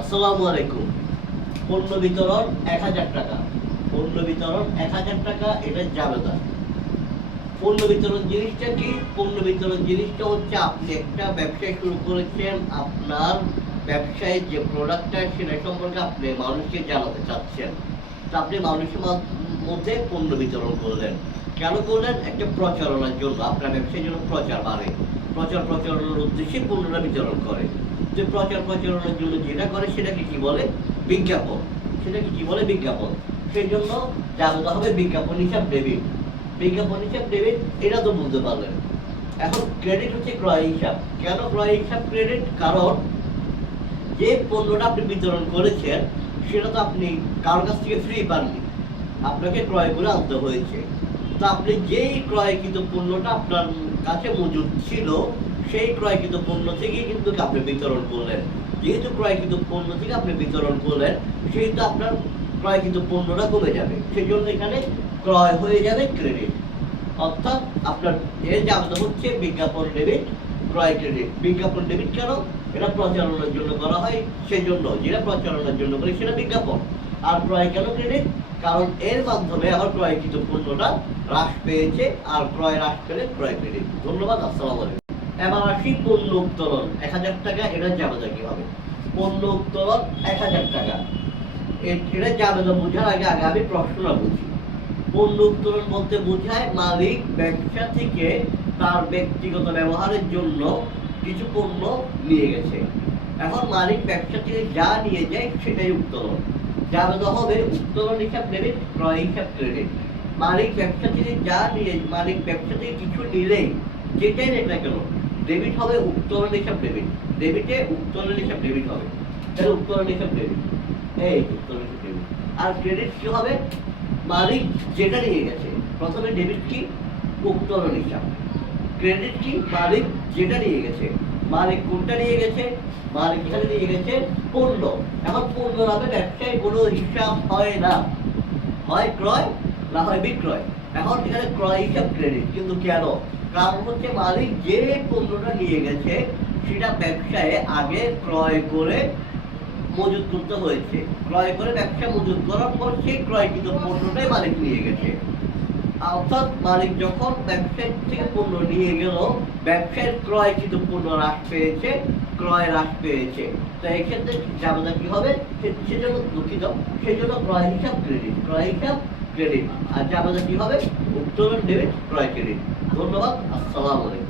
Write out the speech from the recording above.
আসসালামু আলাইকুম। পণ্য বিতরণ এক হাজার টাকা। পণ্য বিতরণ এক হাজার টাকা, এটা জাবেদা পণ্য বিতরণ জিনিসটা কি? পণ্য বিতরণ জিনিসটা হচ্ছে আপনি একটা ব্যবসা শুরু করেছেন, আপনার ব্যবসায় যে প্রোডাক্টটা সেটা সম্পর্কে আপনি মানুষকে জানাতে চাচ্ছেন। তা আপনি মানুষের মধ্যে পণ্য বিতরণ করলেন। কেন করলেন? একটা প্রচারণার জন্য, আপনার ব্যবসার জন্য প্রচার বাড়ে। প্রচার প্রচারণার উদ্দেশ্যে পণ্যটা বিতরণ করে। যে প্রচার প্রচারণার জন্য যেটা করে সেটাকে কি বলে? বিজ্ঞাপন। সেটাকে কি বলে? বিজ্ঞাপন। সেই জন্য জানতে হবে বিজ্ঞাপন হিসাব ডেবিট। বিজ্ঞাপন হিসাব ডেবিট, এটা তো বুঝতে পারলেন। এখন ক্রেডিট হচ্ছে ক্রয় হিসাব। কেন ক্রয় হিসাব ক্রেডিট? কারণ যে পণ্যটা আপনি বিতরণ করেছেন, সেটা তো আপনি কারোর কাছ থেকে ফ্রি পাননি। আপনাকে ক্রয় করে আনতে হয়েছে। আপনি যেই ক্রয়কৃত পণ্যটা আপনার কাছে মজুদ ছিল, সেই ক্রয়কৃত পণ্য থেকে কিন্তু আপনি বিতরণ করলেন। যেহেতু ক্রয়কৃত পণ্য থেকে আপনি বিতরণ করলেন, সেহেতু আপনার ক্রয়কৃত পণ্যটা কমে যাবে। সেই জন্য এখানে ক্রয় হয়ে যাবে ক্রেডিট অর্থাৎ আপনার এর যাবে হচ্ছে, বিজ্ঞাপন ডেবিট ক্রয় বিজ্ঞাপন ডেবিট কেন এটা প্রচারণার জন্য করা হয় সেই জন্য যেটা প্রচারণার জন্য করে সেটা বিজ্ঞাপন। আর ক্রয় কেন ক্রেডিট? কারণ এর মাধ্যমে আমার ক্রয়কৃত পণ্যটা হ্রাস পেয়েছে, আর ক্রয় হ্রাস পেলে ক্রয় ক্রেডিট। ধন্যবাদ, আসসালামু আলাইকুম। এবার আসি পণ্য উত্তোলন। এক হাজার টাকা, এটা যাবে কি হবে পণ্য উত্তোলন এক হাজার টাকা। এটা যাবে বোঝার আগে আগে আমি প্রশ্নটা বুঝি। পণ্য উত্তোলন বলতে বোঝায় মালিক, ব্যবসা থেকে তার ব্যক্তিগত ব্যবহারের জন্য কিছু পণ্য নিয়ে গেছে। এখন মালিক ব্যবসা থেকে যা নিয়ে যায় সেটাই উত্তোলন। যাবে হবে উত্তোলন হিসাব ডেবিট ক্রয় হিসাব ক্রেডিট মালিক ব্যবসা থেকে যা নিয়ে, মালিক ব্যবসা থেকে কিছু নিলেই যেটাই নেই না কেন ডেবিট হবে উত্তোলন হিসাব ডেবিট ডেবিটে উত্তোলন হিসাব ডেবিট হবে। তাহলে উত্তোলন হিসাব ডেবিট এই উত্তোলন হিসাব ডেবিট আর ক্রেডিট কি হবে? মালিক যেটা নিয়ে গেছে, প্রথমে ডেবিট কি? উত্তোলন হিসাব। ক্রেডিট মালিক যেটা নিয়ে গেছে? মালিক কোনটা নিয়ে গেছে? মালিক এখানে নিয়ে গেছে? পণ্য। এখন পণ্য নামে ব্যবসায় কোনো হিসাব হয় না। হয় ক্রয়, না হয় বিক্রয়। এখন এখানে ক্রয় হিসাব ক্রেডিট কিন্তু কেন? কারণ হচ্ছে মালিক যে পণ্যটা নিয়ে গেছে, সেটা ব্যবসায় আগে ক্রয় করে মজুত করতে হয়েছে। ক্রয় করে ব্যবসা মজুত করার পর সেই ক্রয়কৃত পণ্যটাই মালিক নিয়ে গেছে। অর্থাৎ মালিক যখন ব্যবসায়ী থেকে পণ্য নিয়ে গেল, ব্যবসায়ের ক্রয়কৃত পণ্য হ্রাস পেয়েছে, ক্রয় হ্রাস পেয়েছে। তো এক্ষেত্রে জামাটা কী হবে? সেজন্য দুঃখিত সেজন্য ক্রয় হিসাব ক্রেডিট ক্রয় হিসাব ক্রেডিট আর জামাটা কী হবে? উত্তোলন ডেবিট ক্রয় ক্রেডিট ধন্যবাদ, আসসালামু আলাইকুম।